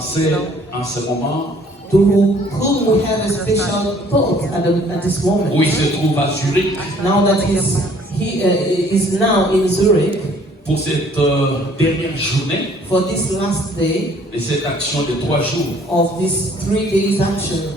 pensée en ce moment, to whom we have a special thought at this moment. où il se trouve à Zurich, Now that he is now in Zurich pour cette dernière journée for this last day de cette action de 3 jours. of this 3 days action.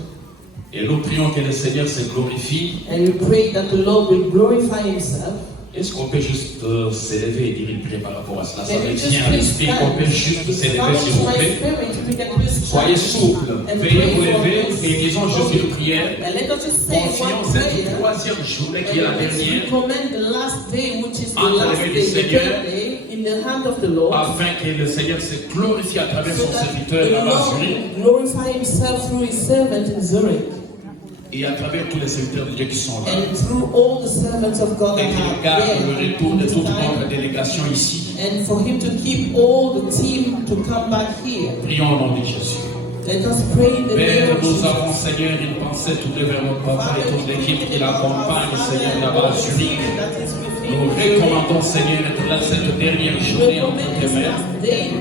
Et nous prions que le Seigneur se glorifie. And we pray that the Lord will glorify himself. Est-ce qu'on peut juste s'élever et dire une prière par rapport à cela? Ça Can me you tient just à please l'esprit qu'on peut juste stand? s'élever, Come s'il to vous my plaît. spirit, if we can please Soyez stand souples, and veuillez pray vous for lever this. et disons juste une prière. And let us just say Confions one cette prayer. troisième journée qui est la And let's dernière, recommend the last day, which is the Entre les last mains du day, the Seigneur. third day, in the hand of the Lord. afin que le Seigneur se glorifie à travers So son that serviteur the là-bas à Lord Zurich glorify himself through his servant in Zurich et à travers tous les serviteurs de Dieu qui sont là. and through all the servants of God Et that qu'il are garde there le retour in de this toute time, notre délégation ici. and for him to keep all the team to come back here. Prions au nom de Jésus. Let us pray in the Père, name of nous Jesus. avons, Seigneur, une pensée tournée vers notre papa et toute l'équipe qui l'accompagne, Seigneur, là-bas à Zurich. Nous recommandons, Seigneur, cette dernière journée entre tes mains.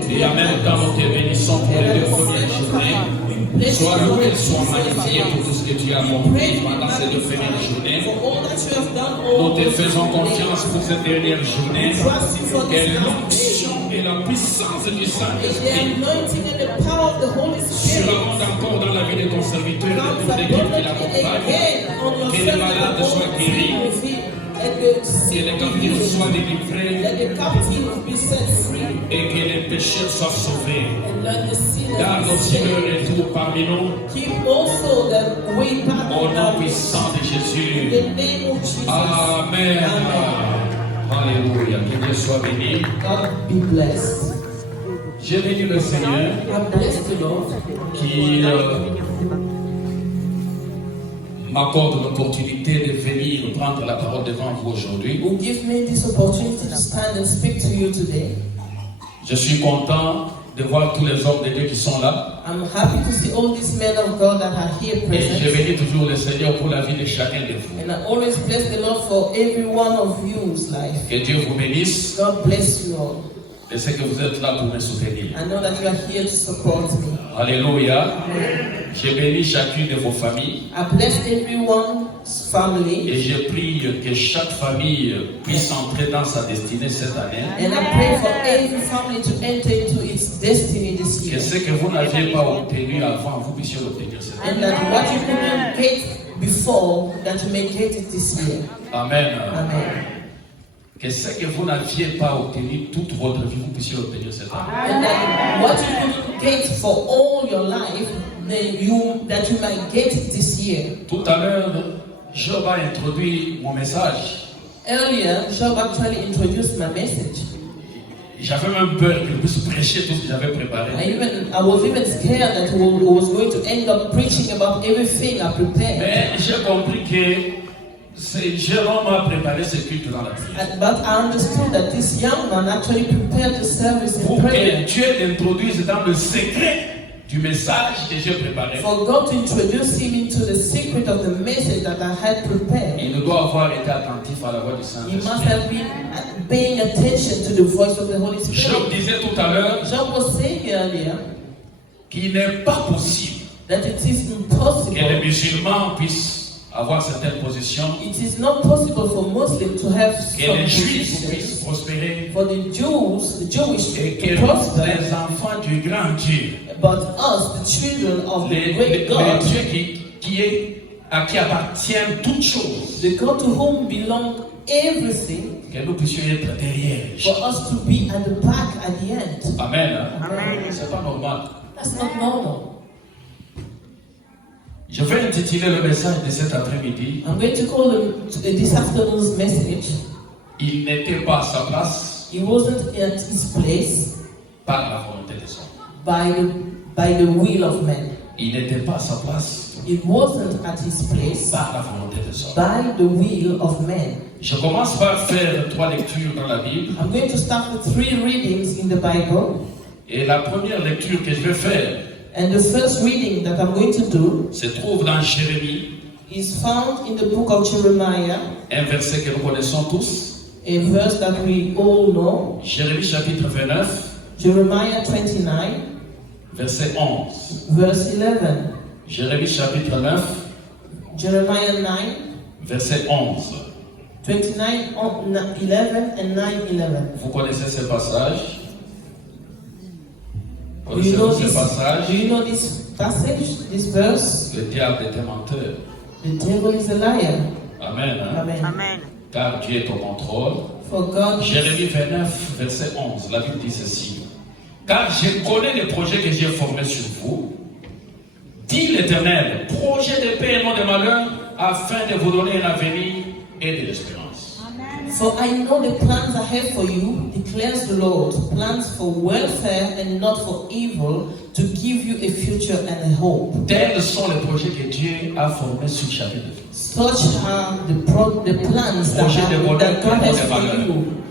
Et en même temps, nous te bénissons pour les 2 premières journées. Sois loué, sois magnifié pour tout ce que tu as accompli pendant ces 2 premières journées. Nous te faisons confiance pour cette dernière journée. Que l'onction et la puissance du Saint-Esprit surabondent encore dans la vie de ton serviteur et de toute l'équipe qui l'accompagne. Que les malades soient guéris. Que les captifs soient délivrés et que les pécheurs soient sauvés. Garde aussi le retour parmi nous. Au nom puissant de Jésus. Amen. Alléluia. Que Dieu soit béni. God be blessed. J'ai béni le Seigneur I bless the Lord qui m'accorde l'opportunité de venir prendre la parole devant vous aujourd'hui. who give me this opportunity to stand and speak to you today. Je suis content de voir tous les hommes de Dieu qui sont là. I'm happy to see all these men of God that are here Et je present. bénis toujours le Seigneur pour la vie de chacun de vous. And I always bless the Lord for every one of you's life. Que Dieu vous bénisse. God bless you all. Je sais que vous êtes là pour me soutenir. I know that you are here to support me. Alléluia. Je bénis chacune de vos familles. I bless everyone's family. Et je prie que chaque famille puisse entrer dans sa destinée cette année. And I pray for every family to enter into its destiny this Que year. ce que vous n'aviez pas obtenu avant, vous puissiez l'obtenir cette année. And that what you couldn't get before, that you may get it this year. Amen. Amen. Que ce que vous n'aviez pas obtenu toute votre vie, vous puissiez l'obtenir cette année. And that what you couldn't get for all your life, that you might get it this year. Tout à l'heure, Job a introduit mon message. Earlier, Job actually introduced my message. J'avais même peur qu'il puisse prêcher tout ce que j'avais préparé. I was even scared that he was going to end up preaching about everything I prepared. Mais j'ai compris que c'est Jérôme a préparé ce culte dans la prière. But I understood that this young man actually prepared the service in Pour que prayer. Dieu l'introduise dans le secret du message que j'ai préparé. For God to introduce him into the secret of the message that I had prepared. Il doit avoir été attentif à la voix du He must Saint-Esprit. have been paying attention to the voice of the Holy Job Spirit. disait tout à l'heure Job was saying earlier qu'il n'est pas possible that it is que les impossible. musulmans puissent avoir certaines positions, It is not possible for Muslims to have que some les juifs positions. puissent prospérer For the Jewish et que to prosper, les enfants du grand Dieu, but us, the children of the les great God, Dieu à qui appartiennent toutes choses, the God to whom belong everything, que nous puissions être derrière. for us to be at the back at the end. Amen. Amen. C'est pas normal. That's not normal. Je vais intituler le message de cet après-midi. I'm going to call this afternoon's message. Il n'était pas à sa place He wasn't at his place par la volonté des hommes. by the will of man. Il n'était pas à sa place He wasn't at his place par la volonté des hommes. by the will of man. Je commence par faire 3 lectures dans la Bible. I'm going to start with 3 readings in the Bible. Et la première lecture que je vais faire And the first reading that I'm going to do se trouve dans Jérémie, is found in the book of Jeremiah, un verset que nous connaissons tous. a verse that we all know. Jérémie chapitre 29, Jeremiah 29, verset 11. verse 11. Jérémie chapitre 9, Jeremiah 9, verset 11. 29, 11 and 9:11. Vous connaissez ce passage? Do you know Connaissez-vous ce passage? do you know this passage, this verse? Le diable est un menteur. The devil is a liar. Amen. Hein? Amen. Car Dieu est au contrôle. For God, Jérémie 29, verset 11, la Bible dit ceci. Car je connais les projets que j'ai formés sur vous, dit l'Éternel, projet de paix et non de malheur, afin de vous donner un avenir et de l'espérance. for I know the plans I have for you, declares the Lord, plans for welfare and not for evil, to give you a future and a hope. Tels sont les projets que Dieu a formés sur chacun de vous. Such are the plans that Projet de bonheur God et has de for malheur. you.